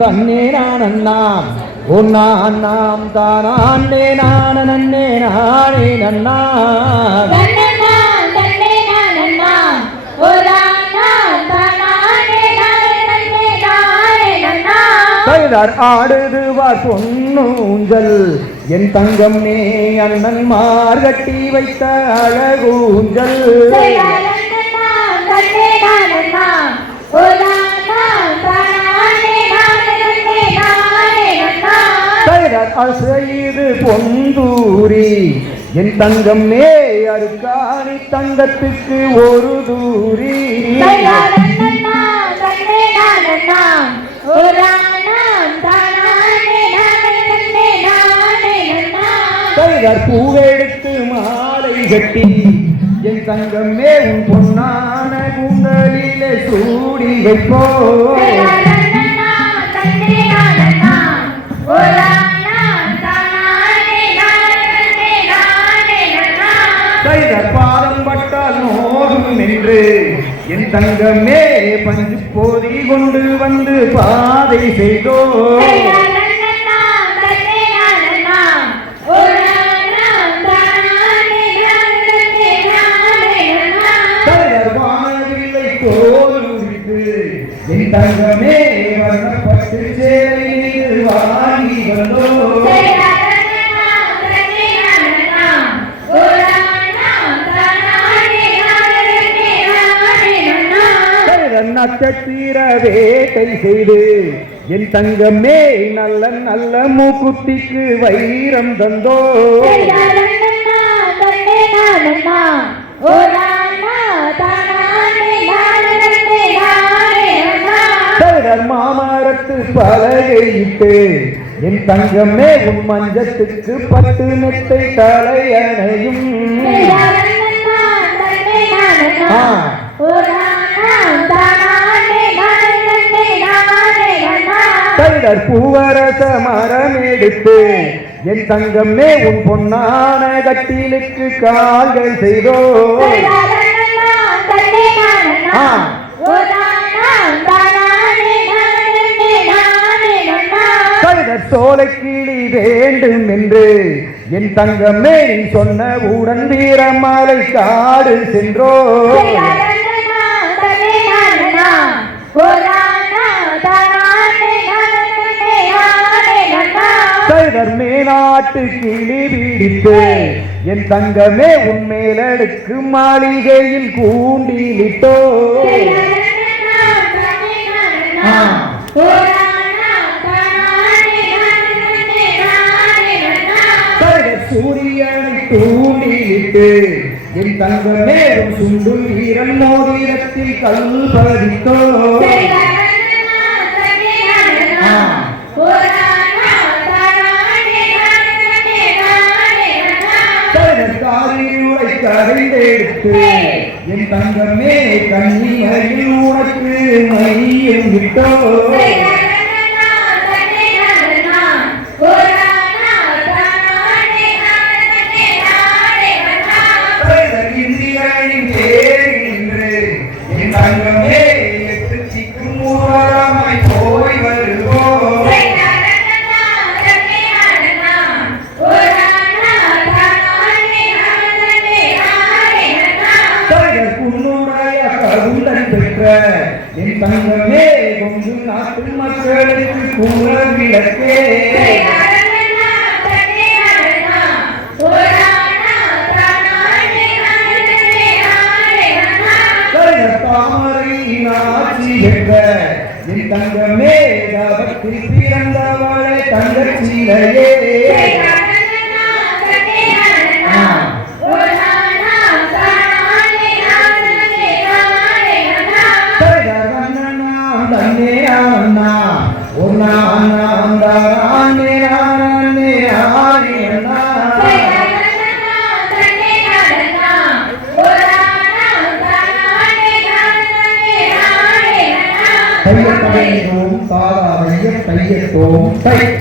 தன்னே நான் அண்ணாம் உன்னா அண்ணாம் தானே நான நன்னே நானே தானானே நானே நன்னே நானே நன்னா கைதார் ஆடுதுவார் பொன்னூஞ்சல். என் தங்கம் நே அண்ணன் மார்கட்டி வைத்த அழகூஞ்சல். என் தங்கம் அருக்காணி தங்கத்துக்கு ஒரு தூரி. பூவெடுத்து மாலை கட்டி என் தங்கமே உன் பொன்னான குண்டலிலே சூடி வைப்போ என்று என் தங்கமே பஞ்சு போதி கொண்டு வந்து பாதை செய்தோ. என் தங்கமே வண்ணப்பட்டு சேர நட்சத்திர வேட்டை செய்து என் தங்கமே நல்ல நல்ல மூக்குத்திக்கு வைரம் தந்தோ. கருடர் மாமரத்து பலகையிட்டு என் தங்கமே உன் மஞ்சத்துக்கு பட்டு நெட்டை தலையணையும். கருடர் பூவரச மரம் எடுத்து என் தங்கமே உன் பொன்னான கட்டிலுக்கு கால்கள் செய்தோ. சோலை கிளி வேண்டும் என்று என் தங்கமே நீ சொன்ன உடன் வீரமாலை காடு சென்றோ. காட்டு கிளி வீடித்து என் தங்கமே உன் மாளிகையில் கூண்டிலிட்டோ சூரியனை தூண்டிலிட்டு என் தங்கமே உன் சுண்டு வீரன் மோதிரத்தில் கல் பதித்தோ கரைந்தெடுத்து என் தங்கமே கண்ணீரையில் உனக்கு மையம் விட்டோ கருடர் குன்னுடைய கருந்தன் பெற்ற என் தங்கமே கொங்கு நாட்டு மக்களுக்கு குமர விளக்கே. தங்கமே தவத்தில் பிறந்தவளை தங்கச்சிலையே தையத்தோம் தாரா தைய தையத்தோம் தை